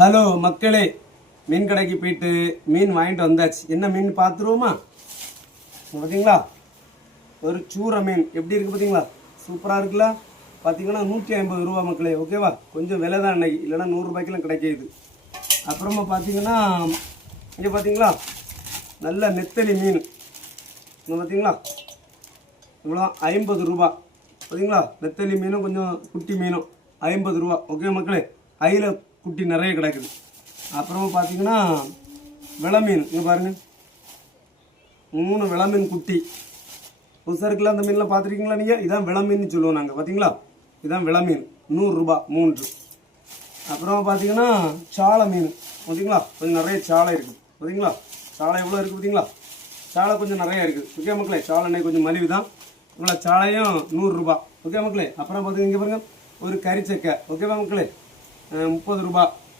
Hello மக்களே, மீன் கடைக்கு போயிட்டு மீன் வாங்கிட்டு வந்தாச்சு. என்ன மீன் பார்த்துருவோமா? பார்த்தீங்களா, ஒரு சூற மீன் எப்படி இருக்குது பார்த்தீங்களா? சூப்பராக இருக்குல்ல. பார்த்தீங்கன்னா 150 ரூபா மக்களே. ஓகேவா? கொஞ்சம் விலை தான் அன்னைக்கு, இல்லைன்னா 100 ரூபாய்க்கெல்லாம் கிடைக்கிது. அப்புறமா பார்த்தீங்கன்னா இங்கே பார்த்தீங்களா நல்ல நெத்தலி மீன். இங்கே பார்த்தீங்களா இவ்வளோ 50 ரூபா. பார்த்தீங்களா, நெத்தலி மீனும் கொஞ்சம் குட்டி மீனும் 50 ரூபா. ஓகே மக்களே, ஐயில் குட்டி நிறைய கிடக்குது. அப்புறமா பார்த்தீங்கன்னா விள மீன் இங்கே பாருங்கள், 3 விள மீன் குட்டி புதுசாக இருக்குல்ல. அந்த மீன்லாம் பார்த்துருக்கீங்களா நீங்கள்? இதான் விள மீன் சொல்லுவோம் நாங்கள். பார்த்தீங்களா, இதான் விள மீன் 100 ரூபா 3. அப்புறமா பார்த்தீங்கன்னா சாலை மீன். பார்த்தீங்களா, கொஞ்சம் நிறைய சாலை இருக்குது. பார்த்தீங்களா சாலை எவ்வளோ இருக்குது பார்த்தீங்களா? சாலை கொஞ்சம் நிறையா இருக்குது. ஓகே மக்களே, சாலை அன்னைக்கு கொஞ்சம் மலிவு தான். இவ்வளோ சாலையும் 100 ரூபா. ஓகே மக்களே. அப்புறம் பார்த்தீங்கன்னா இங்கே பாருங்கள் ஒரு கறிச்சக்கை. ஓகேவா மக்களே, 30 ரூபா.